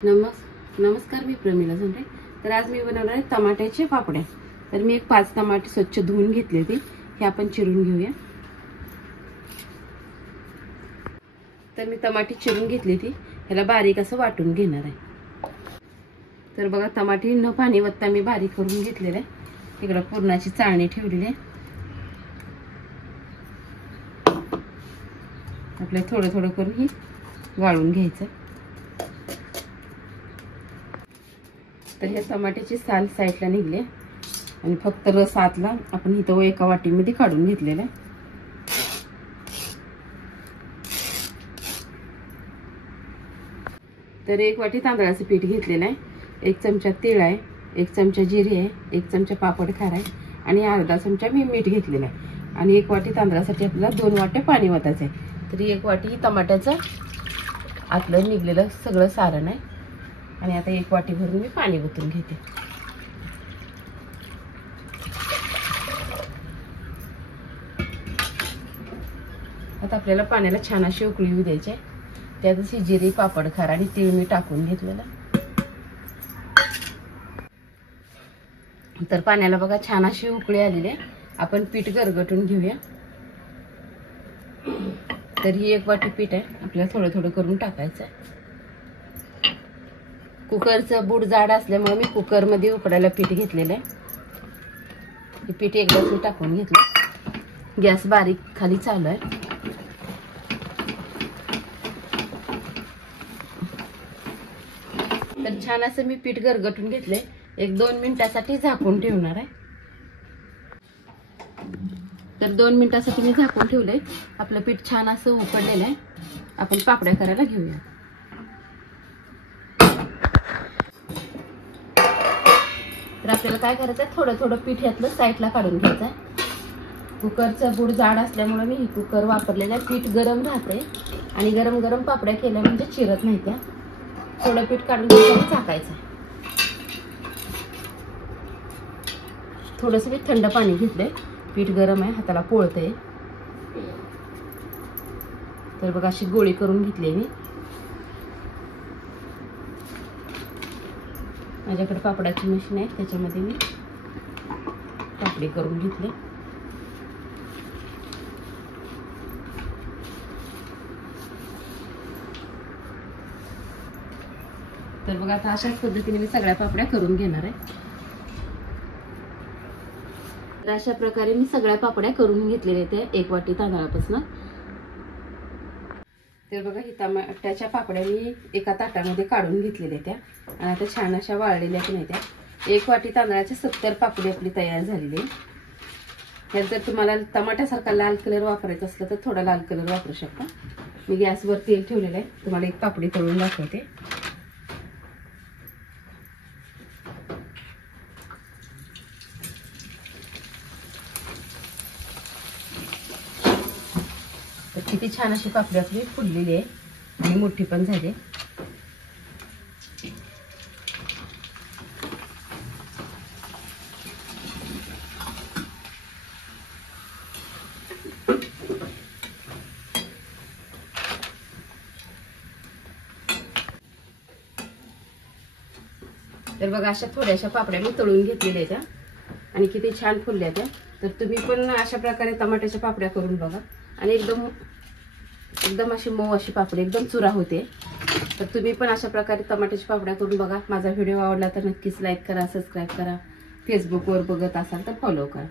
नमस्कार, मी प्रमिला झोंडे। तर आज मी बनवणार आहे टमाट्याचे पापड्या। तर मी 5 टमाटे स्वच्छ धुवून घेतले ते, हे आपण चिरून घेऊया। तर मी टमाटे चिरून घेतली ती, ह्याला बारीक असं वाटून घेणार आहे। तर बघा, टमाटे न पाणी वत्ता मी बारीक करून घेतलेले आहे। इकडे पुरणाची चाळणी ठेवलेली आहे। आपल्याला थोडं थोडं करून ही वाळून घ्यायचं। तर हे टमाट्याची साल साईडला निघले आणि फक्त रस आतला आपण इथं एका वाटीमध्ये काढून घेतलेला आहे। तर 1 वाटी तांदळाचं पीठ घेतलेलं आहे, 1 चमचा तीळ आहे, 1 चमचा जिरे आहे, 1 चमचा पापड खार आहे आणि अर्धा चमचा मी मीठ घेतलेलं आहे। आणि 1 वाटी तांदळासाठी आपल्याला 2 वाट्या पाणी ओतायचं आहे। तर 1 वाटी टमाट्याचं आतलं निघलेलं सगळं सारण आहे आणि आता 1 वाटी भरून मी पाणी ओतून घेते। आता आपल्याला पाण्याला छान अशी उकळी येऊ द्यायची आहे। त्यातच जिरे, पापड खार आणि तीळ मी टाकून घेतलेलं। तर पाण्याला बघा छान अशी उकळी आलेली आहे। आपण पीठ गरगटून घेऊया। तर ही 1 वाटी पीठ आहे, आपल्याला थोडं थोडं करून टाकायचं आहे। कुकरचं बूड जाड असल्यामुळे मी कुकर मध्ये उकडायला पीठ घेतलेलं आहे। हे पीठ एकदाच मी टाकून घेतलं। गॅस बारीक खाली चालू आहे। तर छान असं मी पीठ गरगटून घेतले। 1-2 मिनिटासाठी झाकून ठेवणार आहे। तर 2 मिनिटासाठी मी झाकून ठेवलंय। आपलं पीठ छान असं उकडलेलं आहे। आपण पापड्या करायला घेऊया। तर आपल्याला काय करायचं आहे, थोडं थोडं पीठ यातलं साईडला काढून घ्यायचं आहे। कुकरचं बूड जाड असल्यामुळे मी ही कुकर वापरलेलं आहे। पीठ गरम राहते आणि गरम गरम पापड्या केल्या म्हणजे चिरत नाही त्या। थोडं पीठ काढून घ्यायचं, झाकायचं। थोडंसं मी थंड पाणी घेतलंय, पीठ गरम आहे, हाताला पोळतंय। तर बघा अशी गोळी करून घेतली मी। माझ्याकडे पापडाची मशीन आहे, त्याच्यामध्ये मी पापडी करून घेतले। तर बघा आता अशाच पद्धतीने मी सगळ्या पापड्या करून घेणार आहे। तर अशा प्रकारे मी सगळ्या पापड्या करून घेतलेल्या आहेत 1 वाटी तांदळापासून। तर बघा, ही टमाट्याच्या पापड्या मी एका ताटामध्ये काढून घेतलेल्या त्या आणि आता छान अशा वाळलेल्या पण आहेत त्या। 1 वाटी तांदळाच्या 70 पापडी आपली तयार झालेली आहे। ह्यात जर तुम्हाला टमाट्यासारखा लाल कलर वापरायचा असला तर थोडा लाल कलर वापरू शकता। मी गॅसवर तेल ठेवलेलं आहे, तुम्हाला एक पापडी तळून दाखवते। तर किती छान अशी पापडी आपली फुललेली आहे आणि मोठी पण झाली। तर बघा, अशा थोड्याशा पापड्या मी तळून घेतलेल्या त्या आणि किती छान फुलल्या त्या। तर तुम्ही पण अशा प्रकारे टमाट्याच्या पापड्या करून बघा आणि एकदम अशी मऊ अशी पापडी एकदम चुरा होते। तर तुम्ही पण अशा प्रकारे टमाट्याची पापड्या करून बघा। माझा व्हिडिओ आवडला तर नक्कीच लाईक करा, सबस्क्राईब करा। फेसबुकवर बघत असाल तर फॉलो करा।